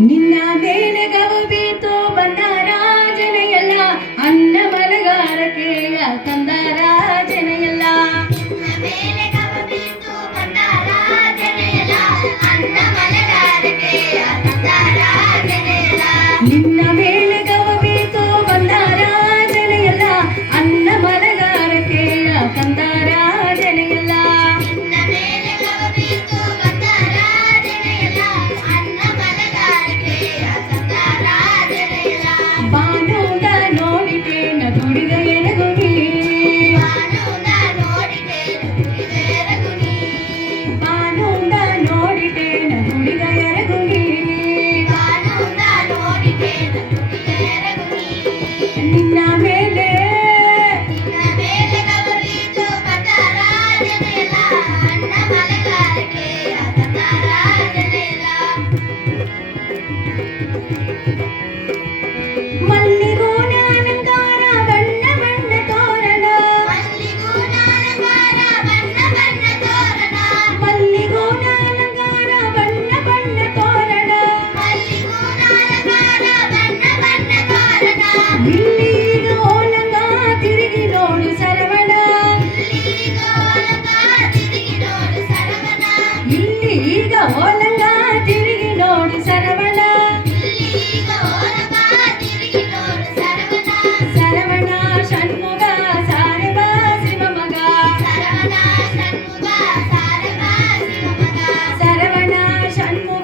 ನಿನ್ನ ಮೇಲೆ ಗವು ಬೀತು ಬಂದ ರಾಜನೆಯಲ್ಲ ಅನ್ನ ಮಲಗಾರಕೆಯ ತಂದ ರಾಜನೆಯಲ್ಲ ನಿನ್ನ ಮೇಲೆ ಗವು ಬೀತು ಬಂದ ರಾಜನೆಯಲ್ಲ ಅನ್ನ ಮಲಗಾರಕೆಯ ತಂದ ರಾಜನೆಯಲ್ಲ ನಿನ್ನ ಮೇಲೆ ಗವು ಬೀತು ಬಂದ ರಾಜನೆಯಲ್ಲ ಅನ್ನ ಮಲಗಾರಕೆಯ ತಂದ ರಾಜನೆಯಲ್ಲ ನಿನ್ನ ಮೇಲೆ ಗವು ಬೀತು ಬಂದ ರಾಜನೆಯಲ್ಲ ಅನ್ನ ಮಲಗಾರಕೆಯ ತಂದ ರಾಜನೆಯಲ್ಲ ಬಾನುಂದ ನೋಡಿತೇನ ದುಡಿದ ಎರಗುನಿ ಬಾನುಂದ ನೋಡಿತೇನ ದುಡಿದ ಎರಗುನಿ ಬಾನುಂದ ನೋಡಿತೇನ ದುಡಿದ ಎರಗುನಿ ಬಾನುಂದ ನೋಡಿತೇನ ದುಡಿದ ಎರಗುನಿ ನಿನ್ನ ಮೇಲೆ ನಿನ್ನ ಮೇಲೆ ಗವು ಬೀತು ಬಂದ ರಾಜನೆಯಲ್ಲ ಅನ್ನ ಮಲಗಾರಕೆಯ ತಂದ ರಾಜನೆಯಲ್ಲ ಮಲ್ಲಿಗೂನ ಅಲಂಕಾರ ಬಣ್ಣ ಬಣ್ಣ ತೋರಣ ಮಲ್ಲಿಗೂನ ಅಲಂಕಾರ ಬಣ್ಣ ಬಣ್ಣ ತೋರಣ ಮಲ್ಲಿಗೂನ ಅಲಂಕಾರ ಬಣ್ಣ ಬಣ್ಣ ತೋರಣ ಮಲ್ಲಿಗೂನ ಅಲಂಕಾರ ಬಣ್ಣ ಬಣ್ಣ ತೋರಣ ಇಲ್ಲೀಗ ಓಲಂಗ ತಿರುಗಿ ನೋಡು ಸರವಣ ಇಲ್ಲೀಗ ಒಲಗ ತಿರುಗಿ ನೋಡು ಸರವಣ ಇಲ್ಲೀಗ ಓಲಂಗ ತಿರುಗಿ ನೋಡು ಸರವಣ ಇಲ್ಲೀಗ ಒಲಗ ತಿರುಗಿ ನೋಡು ಸರವಣ ಸರವಣ ಷಣ್ಮುಗ ಸಾರವ ಶಿವಮಗ ಸರವಣ ಷಣ್ಮುಗ ಸಾರವ ಶಿವಮಗ ಸರವಣ ಷಣ್ಮುಗ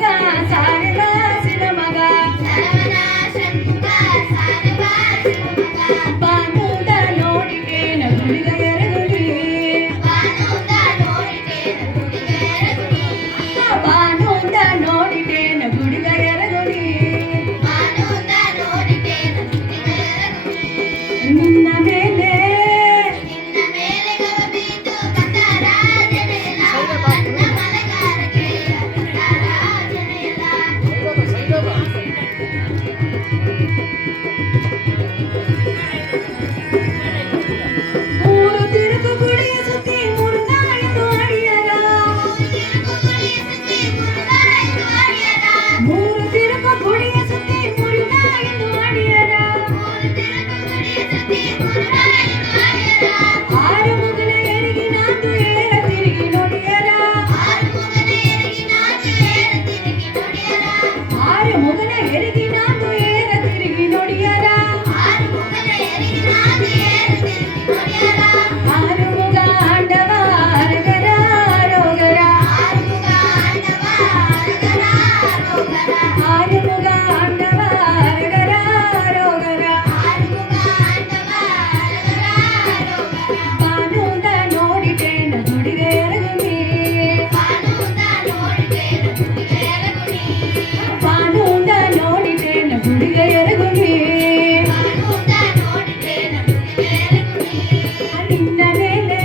ಸಾರವ ಶಿವಮಗ ಸರವಣ ಷಣ್ಮುಗ ಸಾರವ ಶಿವಮಗ ಬಾನುದ ನೋಡಿತೇನ ಗುಳಿಗ ಎರಗುನಿ ಬಾನುಂದ ನೋಡಿತೇನ ದುಡಿದ ಎರಗುನಿ ಬಾನುದ ನೋಡಿತೇನ ಗುಳಿಗ ಎರಗುನಿ ಬಾನುಂದ ನೋಡಿತೇನ ದುಡಿದ ಎರಗುನಿ ನಿನ್ನ ಮೇಲೆ ನಿನ್ನ ಮೇಲೆ ಗವು ಬೀತು ಬಂದ ರಾಜನೆಯಲ್ಲ ಅನ್ನ ಮಲಗಾರಕೆಯ ತಂದ ರಾಜನೆಯಲ್ಲ ಮೂರು ತಿರುಗು ಗುಡಿಯ ಸುತ್ತಿ ಮುರುಗಾಯಿತು ಅಡಿಯರ ತಿರುಗು ಗುಡಿಯ ಸುತ್ತಿ ಮುರುಗಾಯಿತು ಅಡಿಯರ ಮೂರು ತಿರುಗು ಗುಡಿಯ ಸುತ್ತಿ ಮುರುಗಾಯಿತು ಅಡಿಯರ ಮೂರು ತಿರುಗು ಗುಡಿಯ ಸುತ್ತಿ ಮುರುಗಾಯಿತು ಅಡಿಯರ ಆರು ಮುಗಲ ಎರಿಗಿ ನಾತು ಏರ ತಿರುಗಿ ನೋಡಿಯರ ಆರು ಮುಗನ ಎರಿಗಿ ನಾಚು ಏರ ತಿರುಗಿ ನೋಡಿಯರ ಆರು ಮುಗಲ ಎರಿಗಿ ನಾತು ಏರ ತಿರುಗಿ ನೋಡಿಯರ ಆರು ಮುಗನ ಎರಿಗಿ ನಾಚು ಏರ ತಿರುಗಿ ನೋಡಿಯರ ಆರು ಮುಗ ಆಂಡವ ಅರಗರ ರೋಗರ ಆರು ಮುಗ ಆಂಡವ ಅರಗರ ರೋಗರ ಆರು ಮುಗ ಆಂಡವ ಅರಗರ ರೋಗರ ಆರು ಮುಗ ಆಂಡವ ಅರಗರ ರೋಗರ ಬಾನುಂದ ನೋಡಿತೇನ ದುಡಿಗ ಎರಗುನಿ ಬಾನುಂದ ನೋಡಿತೇನ ದುಡಿದ ಎರಗುನಿ ಬಾನುಂದ ನೋಡಿತೇನ ದುಡಿಗ ಎರಗುನಿ ಬಾನುಂದ ನೋಡಿತೇನ ದುಡಿದ ಎರಗುನಿ ನಿನ್ನ ಮೇಲೆ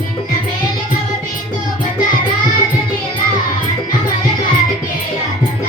ನಿನ್ನ ಮೇಲೆ ಗವು ಬೀತು ಬಂದ ರಾಜನೆಯಲ್ಲ ಅನ್ನ ಮಲಗಾರಕೆಯ ತಂದ